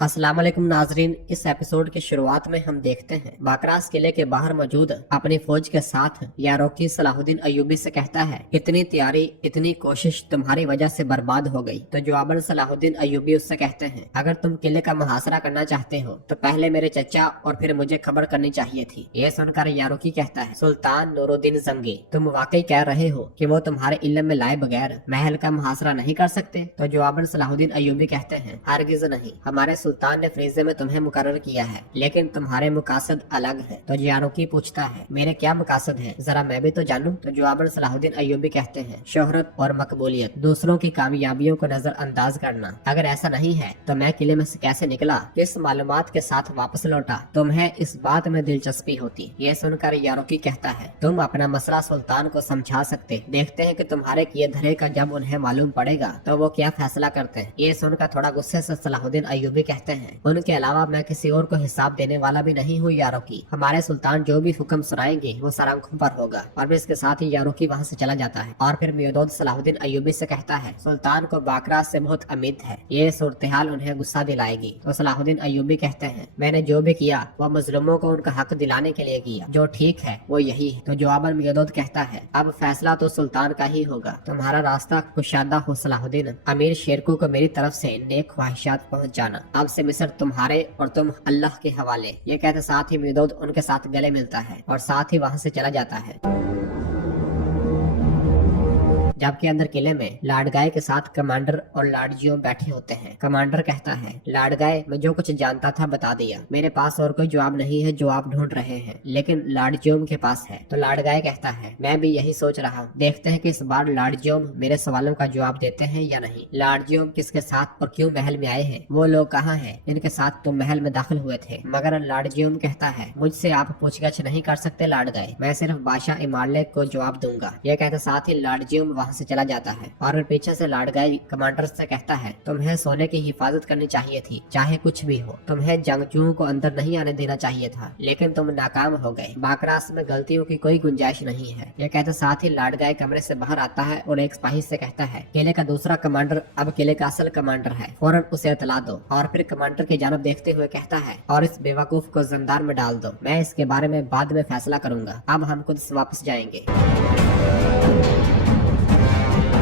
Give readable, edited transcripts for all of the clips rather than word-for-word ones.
अस्सलाम वालेकुम नाजरीन। इस एपिसोड की शुरुआत में हम देखते हैं बाकरास किले के बाहर मौजूद अपनी फौज के साथ यारोकी सलाहुद्दीन अय्यूबी से कहता है, इतनी तैयारी इतनी कोशिश तुम्हारी वजह से बर्बाद हो गई। तो जवाबन सलाहुद्दीन अय्यूबी उससे कहते हैं, अगर तुम किले का मुहासरा करना चाहते हो तो पहले मेरे चचा और फिर मुझे खबर करनी चाहिए थी। यह सुनकर यारोकी कहता है, सुल्तान नूरुद्दीन जंगी, तुम वाकई कह रहे हो कि वो तुम्हारे इल्म में लाए बगैर महल का मुहासरा नहीं कर सकते? तो जवाबन सलाहुद्दीन अय्यूबी कहते हैं, हरगिज नहीं, हमारे सुल्तान ने फरीजे में तुम्हें मुकर्रर किया है, लेकिन तुम्हारे मुकासद अलग है। तो यारोकी पूछता है, मेरे क्या मुकासद है, जरा मैं भी तो जानूं। तो जवाबन सलाहुद्दीन अय्यूबी कहते हैं, शोहरत और मकबूलियत, दूसरों की कामयाबियों को नजरअंदाज करना। अगर ऐसा नहीं है तो मैं किले में से कैसे निकला, किस मालूमात के साथ वापस लौटा, तुम्हें इस बात में दिलचस्पी होती। ये सुनकर यारोकी कहता है, तुम अपना मसला सुल्तान को समझा सकते, देखते हैं कि तुम्हारे किए धरे का जब उन्हें मालूम पड़ेगा तो वो क्या फैसला करते हैं। ये सुनकर थोड़ा गुस्से से सलाहुद्दीन अय्यूबी कहते हैं, उनके अलावा मैं किसी और को हिसाब देने वाला भी नहीं हूँ यारोकी, हमारे सुल्तान जो भी हुक्म सुनाएंगे वो सर आंखों पर होगा। और फिर इसके साथ ही यारोकी वहाँ से चला जाता है। और फिर मियोदोद सलाहुद्दीन अय्यूबी से कहता है, सुल्तान को बाकरास से बहुत उम्मीद है, ये सूरत-ए-हाल उन्हें गुस्सा दिलाएगी। तो सलाहुद्दीन अय्यूबी कहते हैं, मैंने जो भी किया वो मजलूमों को उनका हक दिलाने के लिए किया, जो ठीक है वो यही है। तो जवाबन मियोदोद कहता है, अब फैसला तो सुल्तान का ही होगा, तुम्हारा रास्ता कुशादा हो सलाहुद्दीन, अमीर शेरकू को मेरी तरफ से नेक ख्वाहिशात पहुँच जाना, अब से मिस्र तुम्हारे और तुम अल्लाह के हवाले। ये कहते साथ ही मियोदोद उनके साथ गले मिलता है और साथ ही वहाँ से चला जाता है। जबकि अंदर किले में लाडगाय के साथ कमांडर और लाडजियो बैठे होते हैं। कमांडर कहता है, लाडगाय, मैं जो कुछ जानता था बता दिया, मेरे पास और कोई जवाब नहीं है जो आप ढूंढ रहे हैं, लेकिन लाडजियोम के पास है। तो लाडगाय कहता है, मैं भी यही सोच रहा हूँ, देखते हैं कि इस बार लाडजियोम मेरे सवालों का जवाब देते हैं या नहीं। लाडजियोम किसके साथ और क्यों महल में आए हैं, वो लोग कहाँ हैं जिनके साथ तुम महल में दाखिल हुए थे। मगर लाडजियोम कहता है, मुझसे आप पूछगछ नहीं कर सकते लाडगाय, मैं सिर्फ बादशाह इमारले को जवाब दूंगा। यह कहते साथ ही लाडजियोम वहाँ से चला जाता है। और पीछे से लाडगाय कमांडर से कहता है, तुम्हें सोने की हिफाजत करनी चाहिए थी, चाहे कुछ भी हो, तुम्हें जंगजुओं को अंदर नहीं आने देना चाहिए था, लेकिन तुम नाकाम हो गए, बाकरास में गलतियों की कोई गुंजाइश नहीं है। यह कहते साथ ही लाडगाय कमरे से बाहर आता है और एक सिपाही से कहता है, किले का दूसरा कमांडर अब किले का असल कमांडर है, फौरन उसे इतला दो। और फिर कमांडर की जानब देखते हुए कहता है, और इस बेवकूफ को जिंदान में डाल दो, मैं इसके बारे में बाद में फैसला करूंगा, अब हम खुद वापस जाएंगे।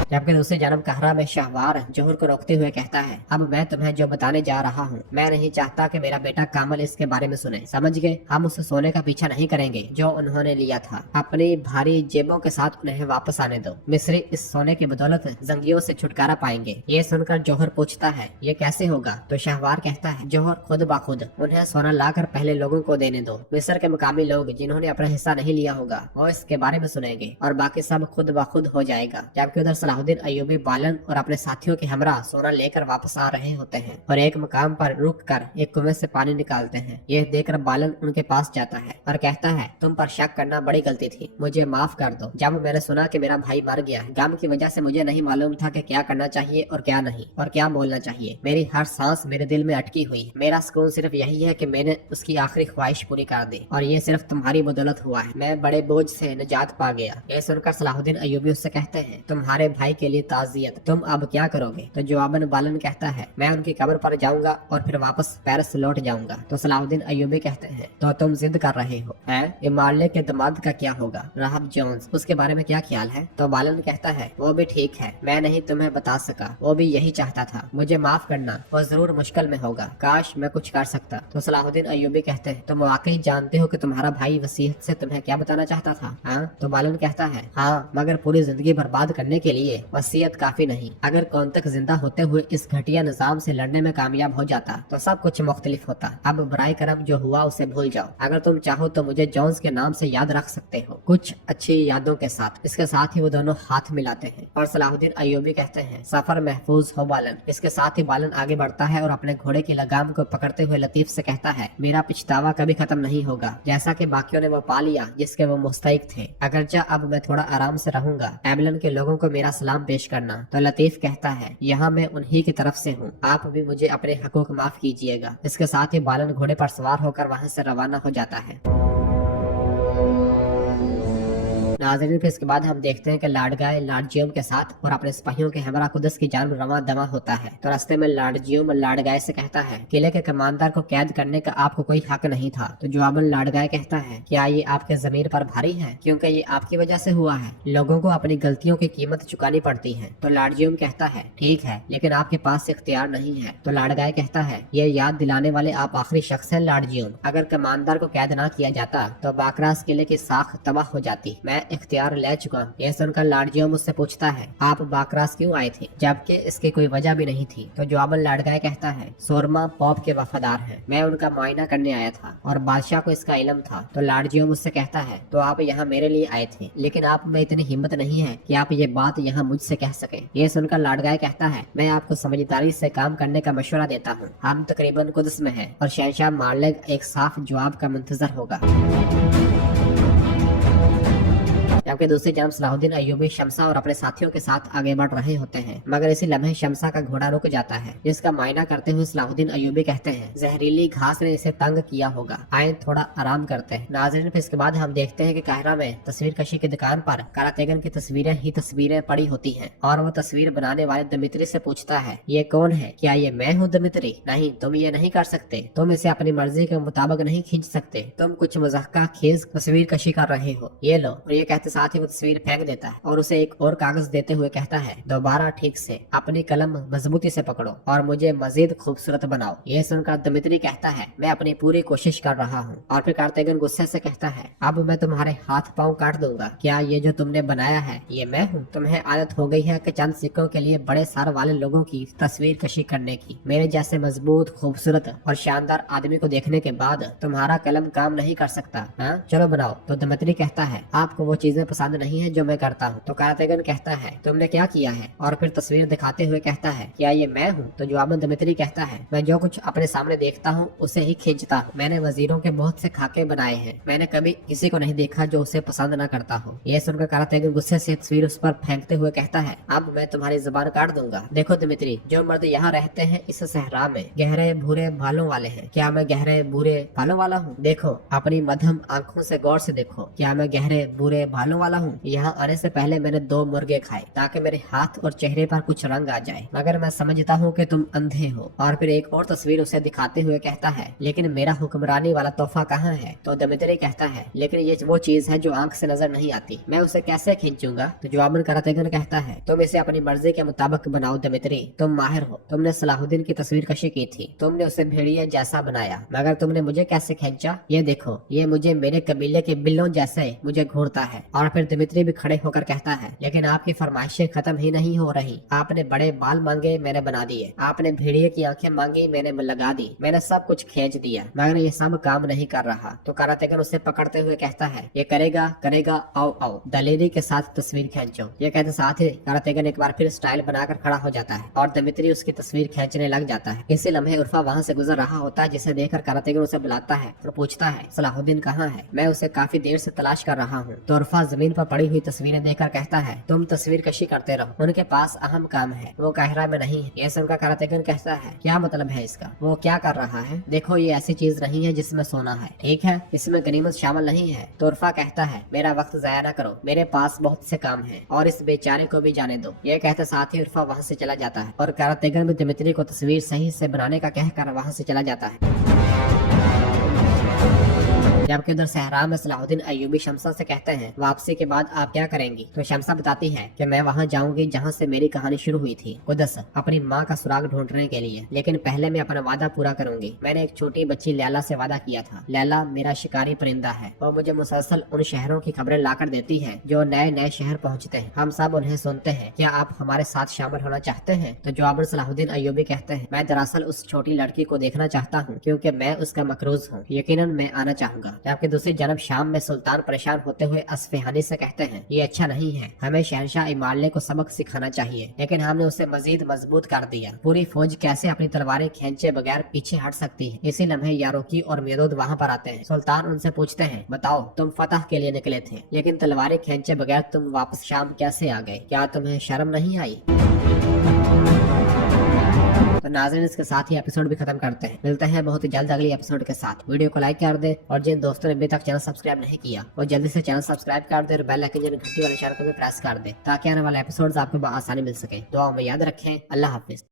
जबकि दूसरी जानब कहरा में शाहवार जोहर को रोकते हुए कहता है, अब मैं तुम्हें जो बताने जा रहा हूँ, मैं नहीं चाहता कि मेरा बेटा कामल इसके बारे में सुने, समझ गए? हम उस सोने का पीछा नहीं करेंगे जो उन्होंने लिया था, अपनी भारी जेबों के साथ उन्हें वापस आने दो, मिस्री इस सोने की बदौलत जंगियों से छुटकारा पाएंगे। ये सुनकर जोहर पूछता है, ये कैसे होगा? तो शाहवार कहता है, जोहर, खुद बाखुद उन्हें सोना लाकर पहले लोगों को देने दो, मिस्र के मुकामी लोग जिन्होंने अपना हिस्सा नहीं लिया होगा वो इसके बारे में सुनेंगे और बाकी सब खुद बाखुद हो जाएगा। जबकि उधर सलाहुद्दीन अय्यूबी बालन और अपने साथियों के हमरा सोना लेकर वापस आ रहे होते हैं और एक मुकाम पर रुककर एक कुएं से पानी निकालते हैं। यह देखकर बालन उनके पास जाता है और कहता है, तुम पर शक करना बड़ी गलती थी, मुझे माफ कर दो। जब मैंने सुना कि मेरा भाई मर गया, गम की वजह से मुझे नहीं मालूम था कि क्या करना चाहिए और क्या नहीं, और क्या बोलना चाहिए। मेरी हर सांस मेरे दिल में अटकी हुई, मेरा सुकून सिर्फ यही है कि मैंने उसकी आखिरी ख्वाहिश पूरी कर दी, और ये सिर्फ तुम्हारी बदौलत हुआ है। मैं बड़े बोझ से निजात पा गया। यह सुनकर सलाहुद्दीन अय्यूबी उससे कहते हैं, तुम्हारे भाई के लिए ताज़ियत, तुम अब क्या करोगे? तो जवाबन बालन कहता है, मैं उनकी कब्र पर जाऊंगा और फिर वापस पेरिस लौट जाऊंगा। तो सलाहुद्दीन अय्यूबी कहते हैं, तो तुम जिद कर रहे हो हैं? इमारले के दामाद का क्या होगा, राहब जोन्स, उसके बारे में क्या ख्याल है? तो बालन कहता है, वो भी ठीक है, मैं नहीं तुम्हें बता सका, वो भी यही चाहता था, मुझे माफ करना, वो जरूर मुश्किल में होगा, काश मैं कुछ कर सकता। तो सलाहुद्दीन अय्यूबी कहते हैं, तुम वाकई जानते हो कि तुम्हारा भाई वसीयत से तुम्हें क्या बताना चाहता था? हाँ? तो बालन कहता है, हाँ, मगर पूरी जिंदगी बर्बाद करने के लिए वसीयत काफी नहीं। अगर कौन तक जिंदा होते हुए इस घटिया निजाम से लड़ने में कामयाब हो जाता तो सब कुछ मुख्तलिफ होता। अब बराए करम जो हुआ उसे भूल जाओ। अगर तुम चाहो तो मुझे जोन्स के नाम से याद रख सकते हो, कुछ अच्छी यादों के साथ। इसके साथ ही वो दोनों हाथ मिलाते हैं और सलाहुद्दीन अय्यूबी कहते हैं, सफर महफूज हो बालन। इसके साथ ही बालन आगे बढ़ता है और अपने घोड़े की लगाम को पकड़ते हुए लतीफ से कहता है, मेरा पछतावा कभी खत्म नहीं होगा, जैसा कि बाकियों ने वो पा लिया जिसके वो मुस्तहिक थे। अगरचे अब मैं थोड़ा आराम से रहूंगा, एबलन के लोगों को मेरा सलाम पेश करना। तो लतीफ कहता है, यहाँ मैं उन्हीं की तरफ से हूँ, आप भी मुझे अपने हकूक माफ कीजिएगा। इसके साथ ही बालन घोड़े पर सवार होकर वहाँ से रवाना हो जाता है। नाज़रीन फिर इसके बाद हम देखते हैं कि लाडगाय लाडजियम के साथ और अपने सिपाहियों के हमरा कुदस की जानब रवा दवा होता है। तो रास्ते में लाडजियम लाडगाय से कहता है किले के कमांडर को कैद करने का आपको कोई हक नहीं था। तो जवाबन लाडगाय कहता है क्या ये आपके जमीर पर भारी है, क्योंकि ये आपकी वजह से हुआ है। लोगों को अपनी गलतियों की कीमत चुकानी पड़ती है। तो लाडजियम कहता है ठीक है, लेकिन आपके पास इख्तियार नहीं है। तो लाडगाय कहता है ये याद दिलाने वाले आप आखिरी शख्स हैं लाडजियम। अगर कमांडर को कैद ना किया जाता तो बाकरास किले की साख तबाह हो जाती। मैं इख्तियार ले चुका हूँ। यह सुनकर लाडजियम मुझसे पूछता है आप बाकरास क्यों आए थे, जबकि इसकी कोई वजह भी नहीं थी। तो जवाबन लाडगाय कहता है सोरमा पॉप के वफादार हैं। मैं उनका मुआयना करने आया था और बादशाह को इसका इल्म था। तो लाडजियम मुझसे कहता है तो आप यहाँ मेरे लिए आए थे, लेकिन आप में इतनी हिम्मत नहीं है कि आप ये बात यहाँ मुझसे कह सके। ये सुनकर लाडगाय कहता है मैं आपको समझदारी से काम करने का मशवरा देता हूँ। हम तकरीबन कुदस में हैं और शहंशाह मालिक एक साफ जवाब का मुंतजर होगा। जबकि दूसरी जानब सलाहुद्दीन अय्यूबी शमसा और अपने साथियों के साथ आगे बढ़ रहे होते हैं, मगर इसी लम्हे शमसा का घोड़ा रुक जाता है, जिसका मायना करते हुए सलाहुद्दीन अय्यूबी कहते हैं जहरीली घास ने इसे तंग किया होगा, आए थोड़ा आराम करते हैं। नाज़रीन फिर इसके बाद हम देखते हैं कि काहिरा में तस्वीर कशी की दुकान पर कारातेगन की तस्वीरें ही तस्वीरें पड़ी होती हैं और वो तस्वीर बनाने वाले दमित्री से पूछता है ये कौन है, क्या ये मैं हूँ दमित्री? नहीं, तुम ये नहीं कर सकते, तुम इसे अपनी मर्जी के मुताबिक नहीं खींच सकते, तुम कुछ मज़ाक़ा खेज तस्वीर कशी कर रहे हो, ये लो। और ये कहते साथ ही वो तस्वीर फेंक देता है और उसे एक और कागज देते हुए कहता है दोबारा ठीक से अपनी कलम मजबूती से पकड़ो और मुझे मजीद खूबसूरत बनाओ। ये सुनकर दमित्री कहता है मैं अपनी पूरी कोशिश कर रहा हूँ। और फिर कार्तिगन गुस्से से कहता है अब मैं तुम्हारे हाथ पाँव काट दूंगा। क्या ये जो तुमने बनाया है ये मैं हूँ? तुम्हें आदत हो गई है कि चंद सिक्कों के लिए बड़े सर वाले लोगों की तस्वीर कशी करने की। मेरे जैसे मजबूत खूबसूरत और शानदार आदमी को देखने के बाद तुम्हारा कलम काम नहीं कर सकता। हाँ चलो बनाओ। तो दमित्री कहता है आपको वो चीजें पसंद नहीं है जो मैं करता हूँ। तो कार्तिगन कहता है तुमने क्या किया है? और फिर तस्वीर दिखाते हुए कहता है क्या ये मैं हूँ? तो जवाबन दमित्री कहता है मैं जो कुछ अपने सामने देखता हूँ उसे ही खींचता हूँ। मैंने वजीरों के बहुत से खाके बनाए हैं, मैंने कभी किसी को नहीं देखा जो उसे पसंद न करता हो। यह सुनकर कार्तिगन गुस्से से तस्वीर उस पर फेंकते हुए कहता है अब मैं तुम्हारी जुबान काट दूंगा। देखो दमित्री, जो मर्द यहाँ रहते हैं इस सहरा में गहरे भूरे बालों वाले हैं। क्या मैं गहरे भूरे बालों वाला हूँ? देखो अपनी मध्यम आंखों से गौर से देखो, क्या मैं गहरे भूरे बालों वाला हूँ? यहाँ आने से पहले मैंने 2 मुर्गे खाए ताकि मेरे हाथ और चेहरे पर कुछ रंग आ जाए, मगर मैं समझता हूँ कि तुम अंधे हो। और फिर एक और तस्वीर उसे दिखाते हुए कहता है लेकिन मेरा हुक्मरानी वाला तोहफा कहाँ है? तो दमित्री कहता है लेकिन ये वो चीज है जो आंख से नजर नहीं आती, मैं उसे कैसे खींचूंगा? तो जवाबन कार्तिगन कहता है तुम इसे अपनी मर्जी के मुताबिक बनाओ दमित्री, तुम माहिर हो, तुमने सलाहुद्दीन की तस्वीर कशी की थी, तुमने उसे भेड़िया जैसा बनाया, मगर तुमने मुझे कैसे खींचा? ये देखो, ये मुझे मेरे कबीले के बिल्लों जैसे मुझे घूरता है। और फिर दमित्री भी खड़े होकर कहता है लेकिन आपकी फरमाइशें खत्म ही नहीं हो रही। आपने बड़े बाल मांगे, मैंने बना दिए, आपने भेड़िए की आंखें मांगी, मैंने लगा दी, मैंने सब कुछ खींच दिया, मगर ये सब काम नहीं कर रहा। तो कार्तिगन उसे पकड़ते हुए कहता है ये करेगा करेगा, आओ आओ दलेरी के साथ तस्वीर खींचो। ये कहते साथ ही कार्तिगन एक बार फिर स्टाइल बनाकर खड़ा हो जाता है और दमित्री उसकी तस्वीर खींचने लग जाता है। इसी लम्हे उर्फा वहाँ से गुजर रहा होता है, जिसे देखकर कार्तिगन उसे बुलाता है और पूछता है सलाहुद्दीन कहाँ है? मैं उसे काफी देर से तलाश कर रहा हूँ। तो उर्फा जमीन पर पड़ी हुई तस्वीरें देखकर कहता है तुम तस्वीर कशी करते रहो, उनके पास अहम काम है, वो काहिरा में नहीं है। यह सुनकर कार्तिगन कहता है क्या मतलब है इसका? वो क्या कर रहा है? देखो ये ऐसी चीज नहीं है जिसमें सोना है, ठीक है, इसमें गनीमत शामिल नहीं है। तो उर्फा कहता है मेरा वक्त जाया न करो, मेरे पास बहुत से काम है और इस बेचारे को भी जाने दो। यह कहते साथ ही उर्फा वहाँ से चला जाता है और कार्तिगन भी दमित्री को तस्वीर सही से बनाने का कहकर वहाँ से चला जाता है। जबकि उधर सहरा में सलाहुद्दीन अय्यूबी शमसा से कहते हैं वापसी के बाद आप क्या करेंगी? तो शमसा बताती है कि मैं वहां जाऊंगी जहां से मेरी कहानी शुरू हुई थी, कुदस, अपनी माँ का सुराग ढूंढने के लिए, लेकिन पहले मैं अपना वादा पूरा करूंगी। मैंने एक छोटी बच्ची लैला से वादा किया था। लैला मेरा शिकारी परिंदा है, वो मुझे मुसलसल उन शहरों की खबरें लाकर देती है जो नए नए शहर पहुँचते हैं, हम सब उन्हें सुनते हैं। क्या आप हमारे साथ शामिल होना चाहते हैं? तो जवाबन सलाहुद्दीन अय्यूबी कहते हैं मैं दरअसल उस छोटी लड़की को देखना चाहता हूँ क्योंकि मैं उसका मकरूज हूँ, यकीनन मैं आना चाहूंगा। जबकि दूसरी जानब शाम में सुल्तान परेशान होते हुए अस्फहानी से कहते हैं ये अच्छा नहीं है, हमें शहनशाह इमाले को सबक सिखाना चाहिए, लेकिन हमने उसे मजीद मजबूत कर दिया। पूरी फौज कैसे अपनी तलवारें खींचे बगैर पीछे हट सकती है? इसी लम्हे यारोकी और मेदोद वहाँ पर आते हैं। सुल्तान उनसे पूछते हैं बताओ तुम फतह के लिए निकले थे, लेकिन तलवारें खींचे बगैर तुम वापस शाम कैसे आ गए? क्या तुम्हें शर्म नहीं आई? तो नाज़रीन इसके साथ ही एपिसोड भी खत्म करते हैं। मिलते हैं बहुत ही जल्द अगली एपिसोड के साथ। वीडियो को लाइक कर दे और जिन दोस्तों ने अभी तक चैनल सब्सक्राइब नहीं किया वो जल्दी से चैनल सब्सक्राइब कर दे और बेल आइकन घंटी वाले इशारे को भी प्रेस कर दे ताकि आने वाले एपिसोड्स आपको आसानी मिल सके। दुआ में याद रखें। अल्लाह हाफिज।